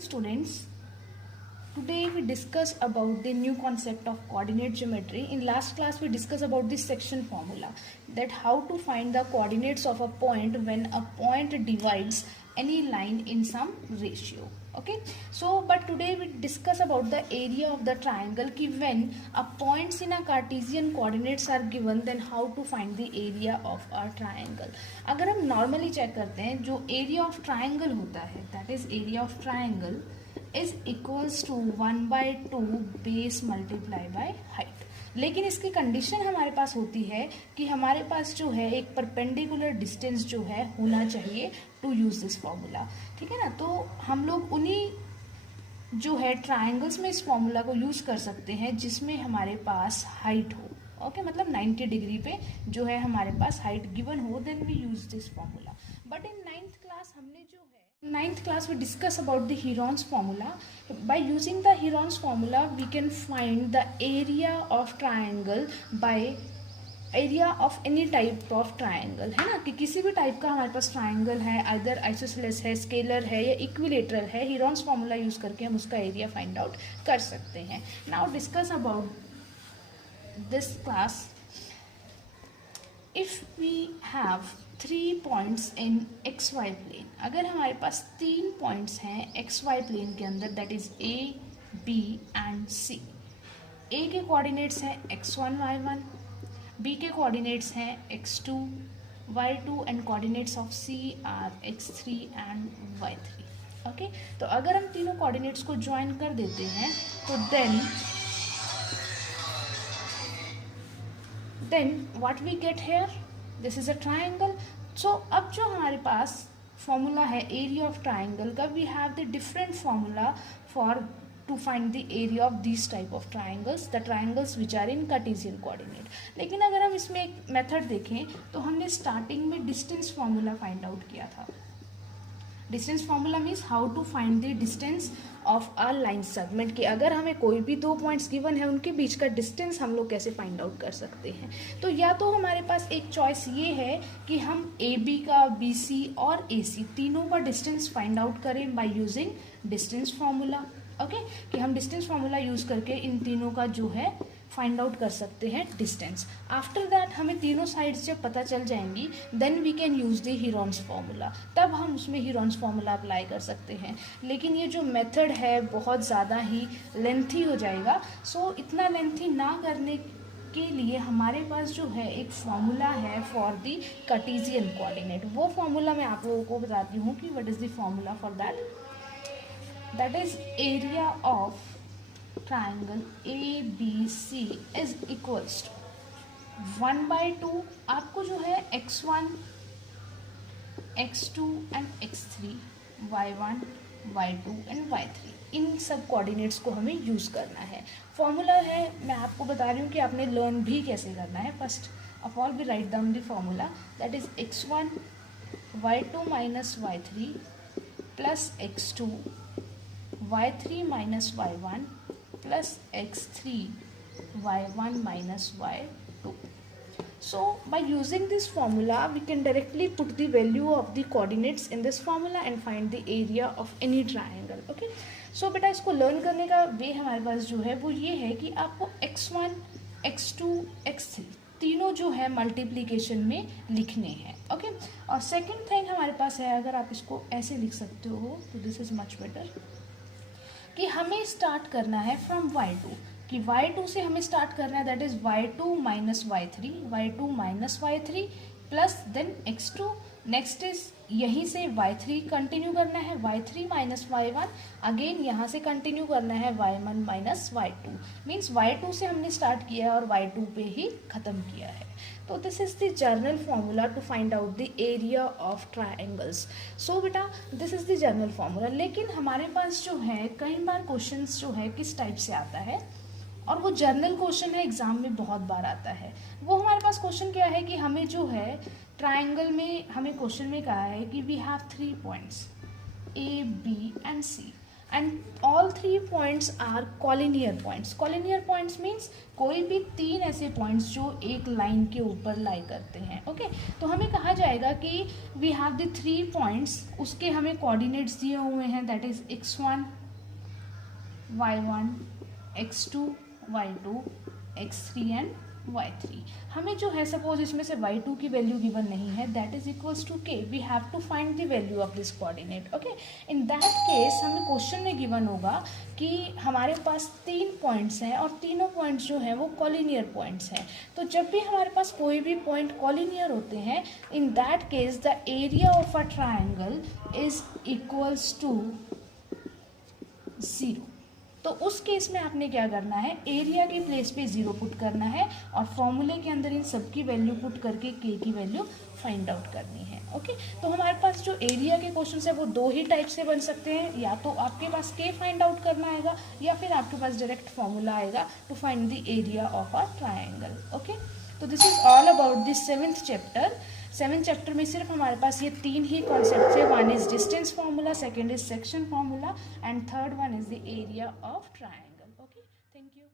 Students, today we discuss about the new concept of coordinate geometry. In last class we discussed about this section formula, that how to find the coordinates of a point when a point divides any line in some ratio. Okay, so but today we discuss about the area of the triangle ki when a points in a Cartesian coordinates are given, then how to find the area of a triangle. अगर हम normally check करते हैं, जो area of triangle होता है, that is area of triangle is equals to 1/2 base multiply by height. लेकिन इसकी condition हमारे पास होती है कि हमारे पास जो है एक परपेंडिकुलर डिस्टेंस जो है होना चाहिए टू यूज दिस फॉर्मूला. ठीक है ना. तो हम लोग उन्हीं जो है ट्राइंगल्स में इस फॉर्मूला को यूज कर सकते हैं जिसमें हमारे पास हाइट हो. ओके, मतलब 90 डिग्री पे जो है हमारे पास हाइट गिवन हो, then we use this formula. But in 9th class हमने जो है 9th class we discuss about the Heron's formula. By using the Heron's formula we can find the area of triangle by area of any type of triangle. है ना, कि किसी भी type का हमारे पास ट्राइंगल है, आइदर आइसोसेलेस है, scalar है या इक्विलेटरल है, Heron's formula यूज करके हम उसका एरिया फाइंड आउट कर सकते हैं. Now discuss about this class. If we have 3 points in X Y plane, अगर हमारे पास 3 पॉइंट्स हैं एक्स वाई प्लेन के अंदर, that is A, B and C. A के कोऑर्डिनेट्स हैं x1 y1, बी के कोऑर्डिनेट्स हैं x2 y2 and coordinates of C are x3 and y3. Okay, तो अगर हम तीनों कोऑर्डिनेट्स को ज्वाइन कर देते हैं तो then what we get here, this is a triangle. So अब जो हमारे पास फॉर्मूला है एरिया ऑफ ट्राइंगल का, we have the different formula for to find the area of these type of triangles, the triangles which are in Cartesian coordinate. लेकिन अगर हम इसमें एक मेथड देखें तो हमने स्टार्टिंग में डिस्टेंस फॉर्मूला फाइंड आउट किया था. Distance formula means how to find the distance of a line segment, कि अगर हमें कोई भी 2 पॉइंट्स गिवन है उनके बीच का डिस्टेंस हम लोग कैसे फाइंड आउट कर सकते हैं. तो या तो हमारे पास एक चॉइस ये है कि हम ए बी का, बी सी और ए सी तीनों का डिस्टेंस फाइंड आउट करें by using distance formula. Okay, कि हम डिस्टेंस फॉर्मूला यूज करके इन तीनों का जो है फाइंड आउट कर सकते हैं डिस्टेंस. आफ्टर दैट हमें तीनों साइड्स जब पता चल जाएंगी, then we can use the Heron's formula. तब हम उसमें हीरोन्स फार्मूला अप्लाई कर सकते हैं. लेकिन ये जो मेथड है बहुत ज़्यादा ही लेंथी हो जाएगा. सो इतना लेंथी ना करने के लिए हमारे पास जो है एक फॉर्मूला है फॉर द कार्टेशियन कोऑर्डिनेट. वो फॉर्मूला मैं आप लोगों को बताती हूँ कि what is the formula for that. That is area of triangle ABC is equals to 1/2. आपको जो है x1, x2 and x3, y1, y2 and y3 इन सब कोऑर्डिनेट्स को हमें यूज़ करना है. फॉर्मूला है, मैं आपको बता रही हूँ कि आपने लर्न भी कैसे करना है. First of all we write down the formula, that is x1 y2 minus y3 plus x2 y3 minus y1 plus x3 y1 minus y2. So by using this formula we can directly put the value of the coordinates in this formula and find the area of any triangle. Okay, so बेटा इसको learn करने का वे हमारे पास जो है वो ये है कि आपको x1, x2, x3 तीनों जो है मल्टीप्लीकेशन में लिखने हैं. ओके, और सेकेंड थिंग हमारे पास है, अगर आप इसको ऐसे लिख सकते हो तो दिस इज मच बेटर, कि हमें स्टार्ट करना है फ्रॉम y2, कि y2 से हमें स्टार्ट करना है, that is y2 minus y2 minus y3 plus then x2. Next is यहीं से y3 कंटिन्यू करना है, y3 माइनस y1, अगेन यहाँ से कंटिन्यू करना है y1 minus y2. Means y2 से हमने स्टार्ट किया है और y2 पे ही ख़त्म किया है. तो this is the general formula to find out the area of triangles. So बेटा this is the general formula. लेकिन हमारे पास जो है कई बार क्वेश्चंस जो है किस टाइप से आता है, और वो जर्नल क्वेश्चन है, एग्जाम में बहुत बार आता है. वो हमारे पास क्वेश्चन क्या है कि हमें जो है ट्राइंगल में हमें क्वेश्चन में कहा है कि we have 3 points A B and C. And all 3 points are collinear points. Collinear points means कोई भी 3 ऐसे पॉइंट्स जो एक लाइन के ऊपर लाई करते हैं। ओके, तो हमें कहा जाएगा कि वी हैव द 3 पॉइंट्स, उसके हमें कोऑर्डिनेट्स दिए हुए हैं, that is x1 y1 x2 y2 x3 and y3। हमें जो है सपोज इसमें से y2 की वैल्यू गिवन नहीं है, that is equals to k, we have to find the value of this coordinate. Okay, in that case हमें question में गिवन होगा कि हमारे पास 3 पॉइंट्स हैं और तीनों पॉइंट्स जो हैं वो कॉलिनियर पॉइंट्स हैं। तो जब भी हमारे पास कोई भी पॉइंट कॉलिनियर होते हैं, in that case the area of a triangle is equals to 0। तो उस केस में आपने क्या करना है, एरिया की प्लेस पे 0 पुट करना है और फॉर्मूले के अंदर इन सब की वैल्यू पुट करके के की वैल्यू फाइंड आउट करनी है। ओके, तो हमारे पास जो एरिया के क्वेश्चन है वो 2 ही टाइप से बन सकते हैं, या तो आपके पास के फाइंड आउट करना आएगा या फिर आपके पास डायरेक्ट फॉर्मूला आएगा to find the area of a triangle. Okay, तो this is all about this 7th chapter. 7th chapter में सिर्फ हमारे पास ये 3 ही कॉन्सेप्ट थे, one is distance formula, second is section formula and third one is the area of triangle. Okay, thank you.